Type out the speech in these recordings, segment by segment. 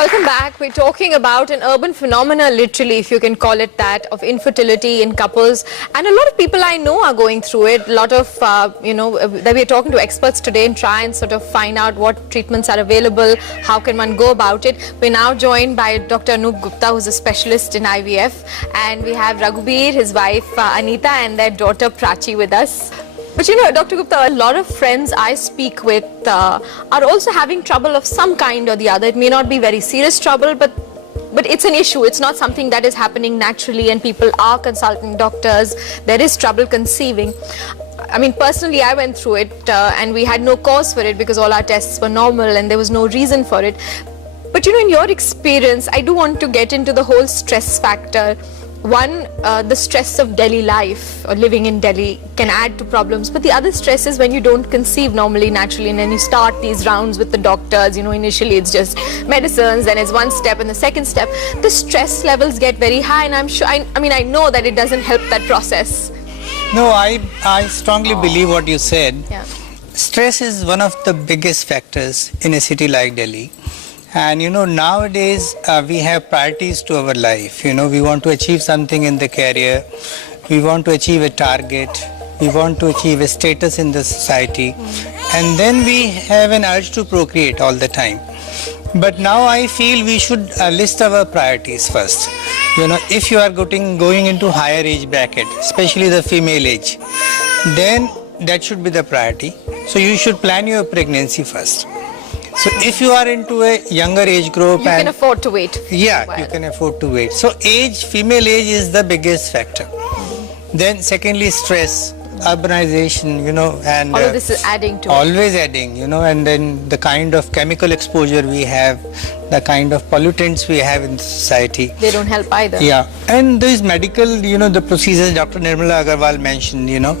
Welcome back. We're talking about an urban phenomena, literally, if you can call it that, of infertility in couples. And a lot of people I know are going through it. A lot of, that we're talking to experts today and try and sort of find out what treatments are available, how can one go about it. We're now joined by Dr. Anup Gupta, who's a specialist in IVF. And we have Raghuveer, his wife Anita, and their daughter Prachi with us. But you know, Dr. Gupta, a lot of friends I speak with are also having trouble of some kind or the other. It may not be very serious trouble, but it's an issue. It's not something that is happening naturally, and people are consulting doctors. There is trouble conceiving. I mean, personally, I went through it and we had no cause for it because all our tests were normal and there was no reason for it. But you know, in your experience, I do want to get into the whole stress factor. One, the stress of Delhi life or living in Delhi can add to problems, but the other stress is when you don't conceive normally, naturally, and then you start these rounds with the doctors. You know, initially it's just medicines, then it's one step, and the second step, the stress levels get very high, and I'm sure, I know that it doesn't help that process. No, I strongly believe what you said. Yeah. Stress is one of the biggest factors in a city like Delhi. And you know, nowadays we have priorities to our life. You know, we want to achieve something in the career, we want to achieve a target, we want to achieve a status in the society, and then we have an urge to procreate all the time. But now I feel we should list our priorities first. You know, if you are going into higher age bracket, especially the female age, then that should be the priority. So you should plan your pregnancy first. So if you are into a younger age group, you can afford to wait. Yeah, you can afford to wait. So age, female age is the biggest factor. Then secondly, stress, urbanization, you know, and all of this is adding to it. Always adding, you know, and then the kind of chemical exposure we have, the kind of pollutants we have in society. They don't help either. Yeah, and these medical, you know, the procedures Dr. Nirmala Agarwal mentioned, you know,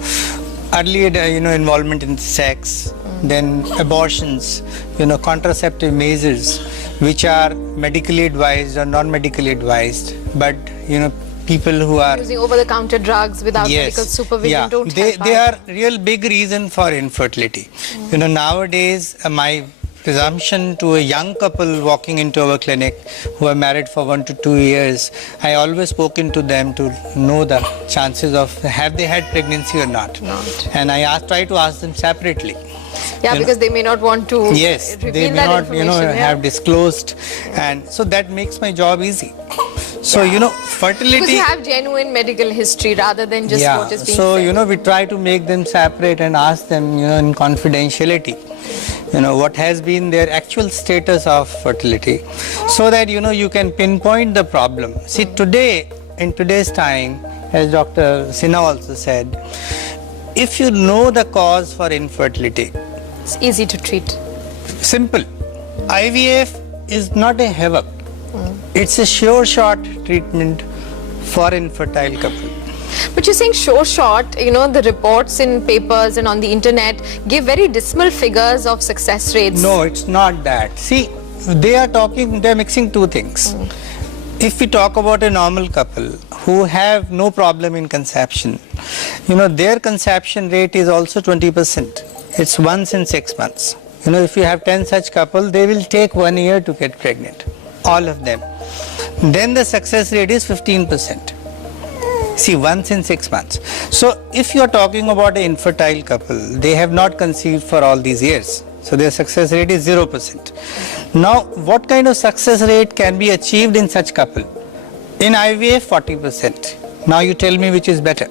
earlier, you know, involvement in sex, then abortions, you know, contraceptive measures which are medically advised or non-medically advised, but you know, people who are using over-the-counter drugs without medical supervision don't help. They are real big reason for infertility. You know, nowadays my presumption to a young couple walking into our clinic who are married for 1 to 2 years, I always spoken to them to know the chances of have they had pregnancy or not. And I try to ask them separately. Yeah, because they may not want to. Yes, they may not, you know, have disclosed, and so that makes my job easy. So you know, fertility. Because you have genuine medical history rather than just what is being so said. You know, we try to make them separate and ask them, you know, in confidentiality, you know, what has been their actual status of fertility, so that you know you can pinpoint the problem. See, today, in today's time, as Dr. Sinha also said, if you know the cause for infertility, it's easy to treat. Simple. IVF is not a havoc. It's a sure shot treatment for infertile couple. But you're saying sure shot, you know, the reports in papers and on the internet give very dismal figures of success rates. No, it's not that. See, they're mixing two things. If we talk about a normal couple who have no problem in conception, you know, their conception rate is also 20%. It's once in 6 months. You know, if you have 10 such couples, they will take 1 year to get pregnant, all of them. Then the success rate is 15%. See, once in 6 months. So if you are talking about an infertile couple, they have not conceived for all these years. So their success rate is 0%. Now, what kind of success rate can be achieved in such couple? In IVF, 40%. Now you tell me which is better.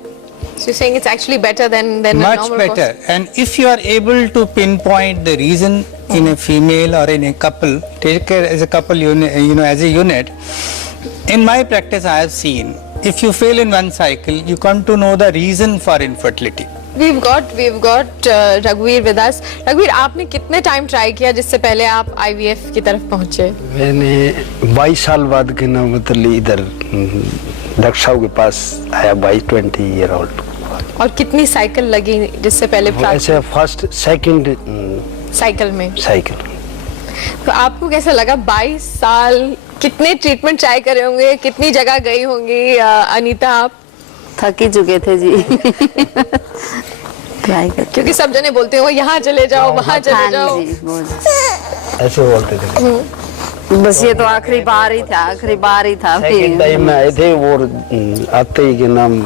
So you're saying it's actually better than a much normal better. course? And if you are able to pinpoint the reason in a female or in a couple, take care as a couple unit, you know, as a unit. In my practice, I have seen if you fail in one cycle, you come to know the reason for infertility. We've got Raghuveer with us. Raghuveer, आपने कितने time try किया जिससे पहले आप IVF की तरफ पहुंचे? मैंने 22 साल बाद के ना मतलब इधर डॉक्टर साहब के पास आया 20 ईयर ओल्ड. और कितनी साइकिल लगी जिससे पहले? ऐसे फर्स्ट सेकंड साइकिल में. तो आपको कैसा लगा 22 साल? कितने ट्रीटमेंट ट्राई करे होंगे, कितनी जगह गई होंगी? अनीता, आप थक ही चुके थे जी. क्योंकि सब जने बोलते हो यहाँ चले जाओ, वहाँ चले जाओ, ऐसे बोलते थे. बस ये तो आखिरी बार ही था सेकंड टाइम में आए थे और आते ही के नाम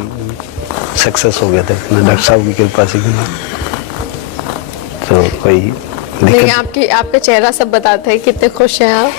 सक्सेस हो गए थे डॉक्टर साहब की कृपा से के नाम। तो कोई लेकिन आपका चेहरा सब बताता है कितने खुश हैं आप।